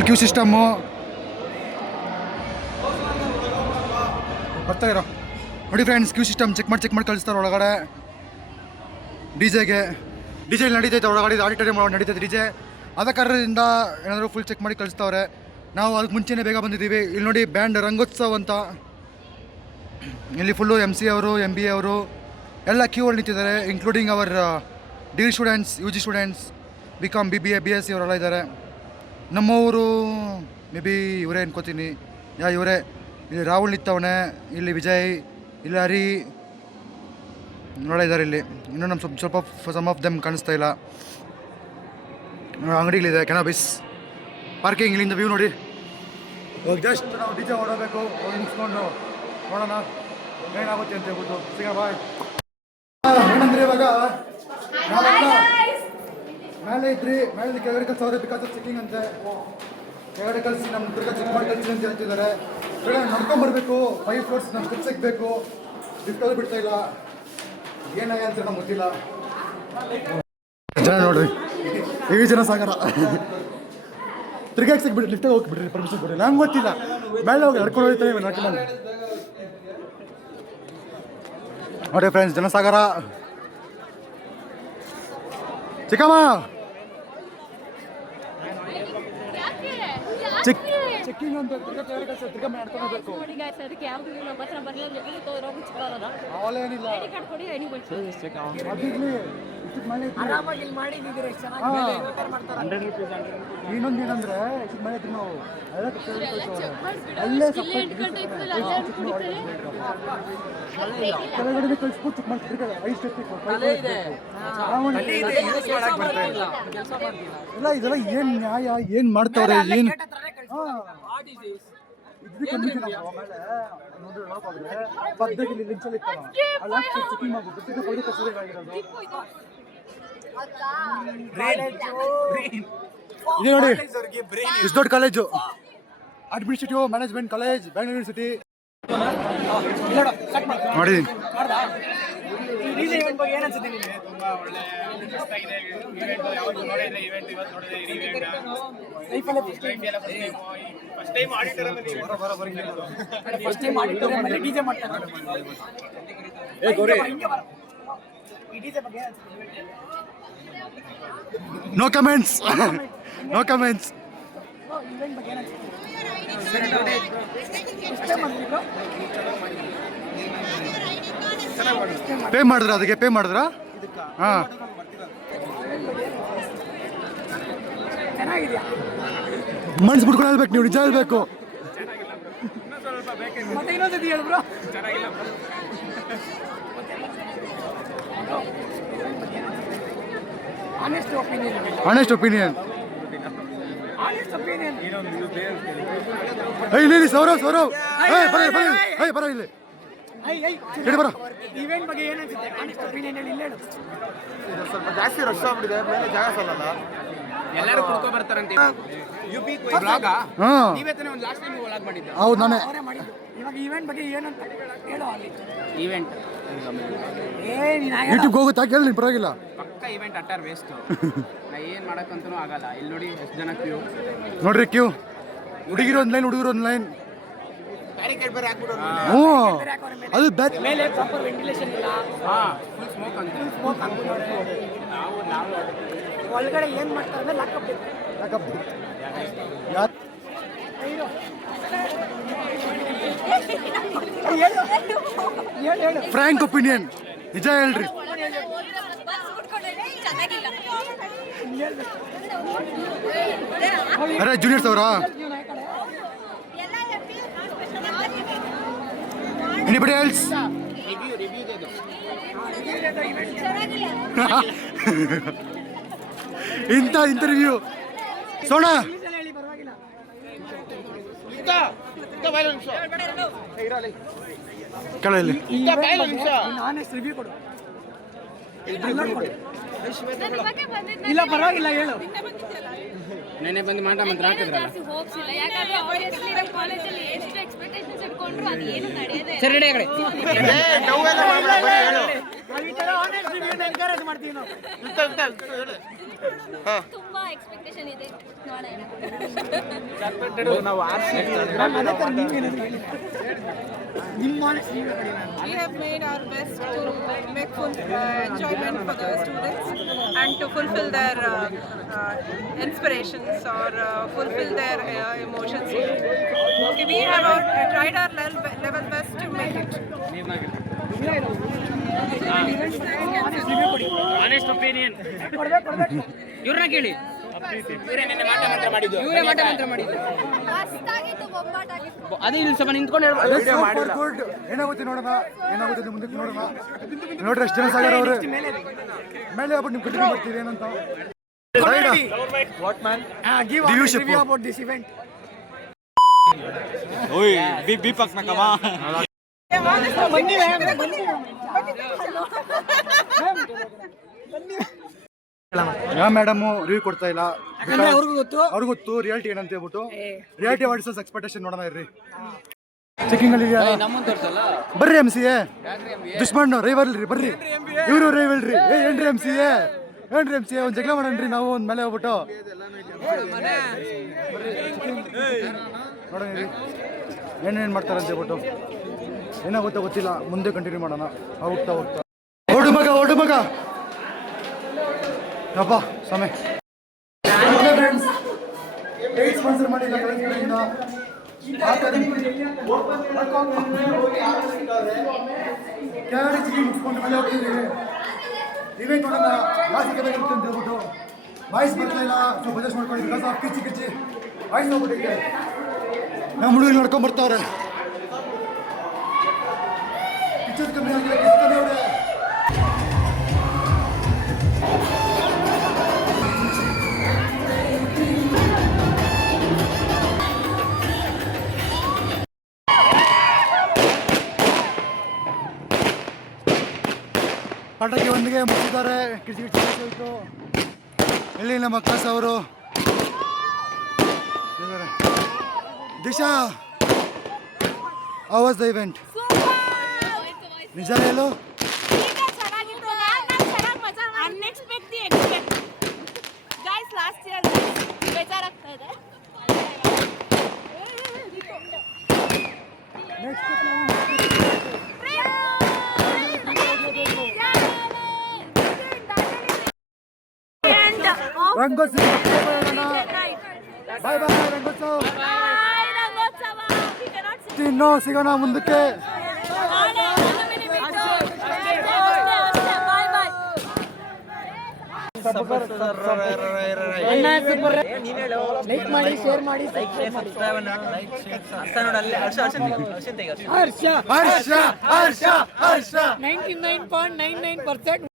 Full queue system ಬರ್ತಾ ಇರೋ ನೋಡಿ ಫ್ರೆಂಡ್ಸ್. ಕ್ಯೂ ಸಿಸ್ಟಮ್ ಚೆಕ್ ಮಾಡಿ ಕಳಿಸ್ತಾರೆ ಒಳಗಡೆ. ಡಿ ಜೆ ನಡೀತೈತೆ ಒಳಗಡೆ, ಆಡಿಟೋರಿಯಂ ಒಳಗಡೆ ನಡೀತೈತೆ ಡಿ ಜೆ. ಆದ ಕಾರಣದಿಂದ ಏನಾದರೂ ಫುಲ್ ಚೆಕ್ ಮಾಡಿ ಕಳಿಸ್ತವ್ರೆ. ನಾವು ಅದಕ್ಕೆ ಮುಂಚೆನೇ ಬೇಗ ಬಂದಿದ್ದೀವಿ. ಇಲ್ಲಿ ನೋಡಿ ಬ್ಯಾಂಡ್ ರಂಗೋತ್ಸವ ಅಂತ, ಇಲ್ಲಿ ಫುಲ್ಲು MC ಅವರು MBA ಅವರು ಎಲ್ಲ ಕ್ಯೂ ಅಲ್ಲಿ ನಿಂತಿದ್ದಾರೆ, including our degree students, UG students, BCom BBA BSc ಅವರೆಲ್ಲ ಇದ್ದಾರೆ. ನಮ್ಮವರು ಮೇ ಬಿ ಇವರೇ ಅನ್ಕೋತೀನಿ. ಇವರೇ. ಇಲ್ಲಿ ರಾಹುಲ್ ನಿಂತವನೆ, ಇಲ್ಲಿ ವಿಜಯ್, ಇಲ್ಲಿ ಹರಿ ನೋಡಿದ್ದಾರೆ. ಇಲ್ಲಿ ಇನ್ನೂ ನಮ್ಮ ಸ್ವಲ್ಪ ಸಮ್ ಆಫ್ ದಮ್ ಕಾಣಿಸ್ತಾ ಇಲ್ಲ. ಅಂಗಡಿಗಳಿದೆ, ಕೆನಬಿಸ್ ಪಾರ್ಕಿಂಗ್. ಇಲ್ಲಿಂದ ವ್ಯೂ ನೋಡಿ. ಜಸ್ಟ್ ನಾವು ಡಿಜೆ ಓಡಬೇಕು, ನಿಂತ್ಕೊಂಡು ನೋಡೋಣ ಏನಾಗುತ್ತೆ ಅಂತ ಹೇಳ್ಬಿಟ್ಟು ಸಿಗ ಬಾಯ್. ಏನಂದ್ರೆ ಇವಾಗ ನಾವೆಲ್ಲ ಮೇಲೆ ಇದ್ರಿ, ಮೇಲೆ ಕೆಳಗಡೆ ಕಳ್ಸವ್ರೆ ಬಿಕಾಸ್ ಆಫ್ ಚೆಕಿಂಗ್ ಅಂತೆ. ಕೆಳಗಡೆ ಕಳಿಸಿ ನಮ್ಮ ದುರ್ಗ ಚೆಕ್ ಮಾಡಿ ಕಳಿಸಿ ಅಂತ ಹೇಳ್ತಿದ್ದಾರೆ. ಕೆಳಗಡೆ ನಡ್ಕೊಂಡ್ಬರ್ಬೇಕು, 5 floors ನಮ್ಮ ಸ್ಟೆಪ್ ಸಿಗಬೇಕು. ಲಿಫ್ಟಲ್ಲಿ ಬಿಡ್ತಾ ಇಲ್ಲ, ಏನಾಗ ಅಂತ ನಮ್ಗೆ ಗೊತ್ತಿಲ್ಲ. ಜನ ನೋಡ್ರಿ, ಈ ಜನ ಸಾಗರ. ತಿರ್ಗಾಕ್ ಸಿಗ್ಬಿಡ್ರಿ, ಲಿಫ್ಟಾಗಿ ಹೋಗ್ಬಿಡ್ರಿ, ಪರ್ಮಿಷನ್ ಕೊಡ್ರಿ. ನಂಗೆ ಗೊತ್ತಿಲ್ಲ, ಮೇಲೆ ಹೋಗಿ ನಡ್ಕೊಂಡು ಹೋಗ್ತಾನೆ ನಡ್ಕೊಂಡು ನೋಡಿ ಫ್ರೆಂಡ್ಸ್. ಜನಸಾಗರ ಚಿಕ್ಕಮ್ಮ ಚೆಕ್ಕಿಂಗ್ ಅಂತ ತಿರ್ಗಾ ಮಾಡ್ಕೊಂಡು ಹೋಗ್ಬೇಕು. ಏನಿಲ್ಲ ಇನ್ನೊಂದು ಏನಂದ್ರೆ ಮನೆ ಹತ್ರ ನಾವು ಅಲ್ಲೇ ಕೆಳಗಡೆ ಕಳಿಸ್ಬಿಟ್ಟು ಚೆಕ್ ಮಾಡ್ತಿರ್ಗ 5 ಸ್ಟೆಪ್ ಇಲ್ಲ. ಇದೆಲ್ಲ ಏನ್ ನ್ಯಾಯ, ಏನ್ ಮಾಡ್ತಾವ್ರೆ, ಏನ್ ಪಕ್ಕದಲ್ಲಿ ಲಿಂಚಲ್ಲಿ ಅಲ್ಲ ಚೆಕಿಂಗ್ ಮಾಡ್ಬಿಟ್ಟು ಇದೆ ನೋಡಿ. ಇಷ್ಟು ದೊಡ್ಡ college, administrative management college, Bangalore university ನೋಡಿ. No comments, no comments. Pay ಮಾಡಿದ್ರ? ಅದಕ್ಕೆ ಪೇ ಮಾಡಿದ್ರ? ಹಾಂ, ಮನ್ಸು ಬಿಟ್ಕೊಂಡು ಹೇಳ್ಬೇಕು, ನೀವು ನಿಜ ಹೇಳ್ಬೇಕು. Honest opinion. ಇಲ್ಲಿ ಸೌರವ್ ಬರ ಇಲ್ಲಿ ಬರ. ಇವೆಂಟ್ ಬಗ್ಗೆ ಏನು ಅನ್ಸುತ್ತೆ? ಆನೆಸ್ಟ್ ಒಪಿನಿಯನ್ ಹೇಳಿ. ಇಲ್ಲ ಹೇಳು. ಸ್ವಲ್ಪ ಜಾಸ್ತಿ ರಶ್ ಆಗ್ಬಿಟ್ಟಿದೆ, ಮೇಲೆ ಜಾಗ ಸಲ್ಲಲ್ಲ, ಎಲ್ಲರೂ ಕುಡ್ಕೊ ಬರ್ತಾರಂತೆ. UP ಬ್ಲಾಗ ನೀವೇ ತಾನೇ ಒಂದು ಲಾಸ್ಟ್ ಟೈಮ್ ವ್ಲಾಗ್ ಮಾಡಿದ್ದು? ಹೌದು, ನಾನೇ ಅವರೇ ಮಾಡಿದ್ದು. ಇವಾಗ ಇವೆಂಟ್ ಬಗ್ಗೆ ಏನಂತ ಹೇಳು. ಅಲ್ಲಿ ಇವೆಂಟ್ ಯೂಟ್ಯೂಬ್ ಹೋಗುತ್ತಾ ಕೇಳಿ, ಪರವಾಗಿಲ್ಲ. ಪಕ್ಕ ಇವೆಂಟ್ ಅಟ್ಟಾರ್ ವೇಸ್ಟ್. ನಾ ಏನು ಮಾಡೋಕ್ಕಂತೂ ಆಗಲ್ಲ. ಇಲ್ಲಿ ನೋಡಿ ಎಷ್ಟು ಜನ ಕ್ಯೂ ನೋಡ್ರಿ, ಕ್ಯೂ. ಹುಡುಗಿರು ಒಂದು ಲೈನ್, ಹುಡುಗರು ಒಂದು ಲೈನ್. ಬ್ಯಾರಿಕೇಡ್ ಬೇರೆ ಹಾಕ್ಬಿಡೋರು. ಹ್ಞೂ, ಅದು ಮೇಲೆ ಪ್ರಾಪರ್ ವೆಂಟಿಲೇಷನ್ ಇಲ್ಲ. ಫುಲ್ ಸ್ಮೋಕ್ ಅಂತ. ಸ್ಮೋಕ್ ಹಾಕ್ಬಿಡೋರು. ನಾವು ಒಳಗಡೆ ಏನು ಮಾಡ್ತಾರೆ ಅಂದ್ರೆ ಲಾಕಪ್ ಫ್ರ್ಯಾಂಕ್ ಒಪಿನಿಯನ್, ನಿಜ ಹೇಳ್ರಿ. ಅರೆ ಜೂನಿಯರ್ಸ್ ಅವರಾ? Anybody else? ಇಂಥ ಇಂಟರ್ವ್ಯೂ ಸೋಣ ಕೆಳಲ್ಲಿ ಇಲ್ಲ, ಪರವಾಗಿಲ್ಲ ಹೇಳು. ನೆನೆ ಬಂದು ಮಾಟ ಮಂತ್ರ ಹಾಕಿದ್ರಲ್ಲ. ಸರಿ ರೆಡಿ ಆಗಡೆ. ಮಾಡ್ತೀವಿ ನಾವು. ತುಂಬಾ ಎಕ್ಸ್ಪೆಕ್ಟೇಷನ್ ಇದೆ ನೋಡೋಣ. We have made our best to make full enjoyment for the students and to fulfill their inspirations or fulfill their emotions. Okay, we have tried our level best to make it. Honest opinion ಇವ್ರನ್ನ ಕೇಳಿ ಇವರೇ ಮಾಟ ಮಂತ್ರ ಮಾಡಿದ್ರು ಮಸ್ತಾಗಿತ್ತು, ಬೊಂಬಾಟಾಗಿತ್ತು. ಅದೇ ಇಲ್ಲಿ ಸ್ವಲ್ಪ ನಿಂತ್ಕೊಂಡು ಹೇಳ್ಬೋದು. ಗುಡ್. ಏನಾಗುತ್ತೆ ನೋಡೋಣ, ಏನಾಗುತ್ತೆ ಮುಂದಕ್ಕೆ ನೋಡೋಣ. ನೋಡ್ರಿ ಎಷ್ಟು ಜನ ಸಾಗರ ಅವರು ಮೇಲೆ ಆಗ್ಬಿಟ್ಟು ನಿಮ್ ಕಂಟಿನ್ಯೂ ಮಾಡ್ತೀವಿ ಏನಂತ. about this event. Oi, Bipak Nakama. ಯಾವ ಮೇಡಮ್ ರಿವ್ಯೂ ಕೊಡ್ತಾ ಇಲ್ಲ, ಅವ್ರಿಗೂ ಗೊತ್ತು. ಅವ್ರಿಗೂ ಗೊತ್ತು ರಿಯಾಲಿಟಿ ಏನಂತ ಹೇಳ್ಬಿಟ್ಟು. ರಿಯಾಲಿಟಿ ವರ್ಸಸ್ ಎಕ್ಸ್ಪೆಕ್ಟೇಷನ್ ನೋಡೋಣ ಇರ್ರಿ. ಚೆಕಿಂಗ್ ಅಲ್ಲಿ ನಮ್ಮನ್ನು ತೋರ್ಸಲ್ಲ. ಬರ್ರಿ MCA ದುಶ್ಮನ್ ರೈವಲ್ರಿ ಬರ್ರಿ, ಇವರು ರೈವಲ್ರಿ. ಏನ್ರಿ MCA ಒಂದ್ ಜಗಳ ಮಾಡೋಣ್ರಿ ನಾವು ಒಂದ್ ಮೇಲೆ ಹೋಗ್ಬಿಟ್ಟು ನೋಡೋಣ ಏನೇನು ಮಾಡ್ತಾರೆ ಅಂತ ಹೇಳ್ಬಿಟ್ಟು. ಏನಾಗುತ್ತೋ ಗೊತ್ತಿಲ್ಲ, ಮುಂದೆ ಕಂಟಿನ್ಯೂ ಮಾಡೋಣ. ಹೋಗ್ತಾ ಓಡು ಮಗ ಅಪ್ಪ ಸಮಯ ಸ್ಪಾನ್ಸರ್ ಮಾಡಿಲ್ಲ ಕಡೆಯಿಂದ. ಮುಗಿಸ್ಕೊಂಡು ಮೇಲೆ ಹೋಗ್ತಿದ್ದೀವಿ. ಇವೆಂಟ್ ನೋಡೋಣ ಜಾಸ್ತಿ ಕದಾಗಿರುತ್ತೆ ಅಂತ ಹೇಳ್ಬಿಟ್ಟು ವಾಯ್ಸ್ ಬರ್ತಾ ಇಲ್ಲ, ಸ್ವಲ್ಪ ಅಡ್ಜಸ್ಟ್ ಮಾಡ್ಕೊಂಡು ಬಿಕಾಸ್ ಆಫ್ ಕಿಚ್ಚಿ ವಾಯ್ಸ್ ಹೋಗ್ಬಿಟ್ಟಿದೆ. ನಮ್ಮ ಹುಡುಗರು ನೋಡ್ಕೊಂಡ್ ಬರ್ತಾವ್ರೆ. ಪಿಕ್ಚರ್ ಕಮ್ಮಿ ಆಗಿಲ್ಲ, ಕಿಸ್ತಾನೆ ಅವ್ರೆ. ಪಟಾಕಿ ಒಂದಿಗೆ ಮುಗಿಸಿದ್ದಾರೆ. ಕಿಚಿ ಹೋಯ್ತು. ಎಲ್ಲಿ ನಮ್ಮ ಕ್ಲಾಸ್ ಅವರು Disha, how was the event? ನಿಜ ಹೇಳು. ಅನ್ಎಕ್ಸ್ಪೆಕ್ಟೆಡ್ ಗೈಸ್, ಲಾಸ್ಟ್ ಇಯರ್ ಬೇಜಾರಾಗ್ತಾ ಇದೆ. ರಂಗೋತ್ಸವ ಬಾಯ್ ಬಾಯ್. ರಂಗೋತ್ಸವ ಇನ್ನೂ ಸಿಗೋಣ ಮುಂದಕ್ಕೆ. ಲೈಕ್ ಮಾಡಿ, ಶೇರ್ ಮಾಡಿ, ಸಬ್ಸ್ಕ್ರೈಬ್ ಮಾಡಿ. ಹರ್ಷ 99.99%